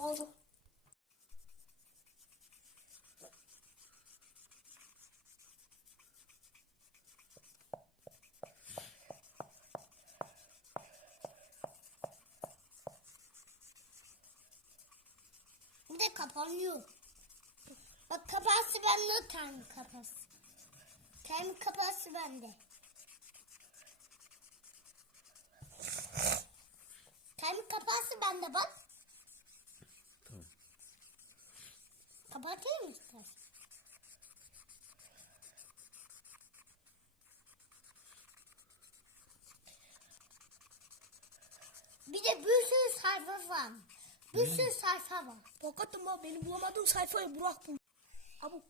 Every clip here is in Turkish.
Oldu. Bir de kapanıyor. Bak kapası bende time kapası. Time kapası bende. Time kapası bende bak. Kapatayım istersen? Bir de bir sürü sayfa var. Bir sürü sayfa var. Bakatım bak benim bulamadığım sayfayı Burak buldu. Abi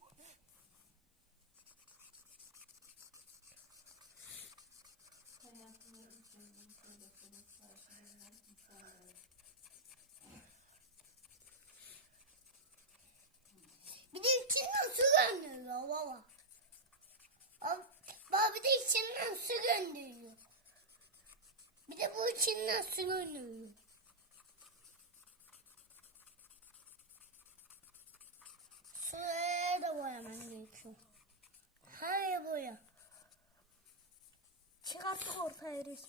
Bir de içinden su gönderiyor baba. Ab- Baba bir de içinden su gönderiyor. Bir de bu içinden su gönderiyor. Şuraya da boyaman gerekiyor. Hayır boya. çıkarttık ortaya resim.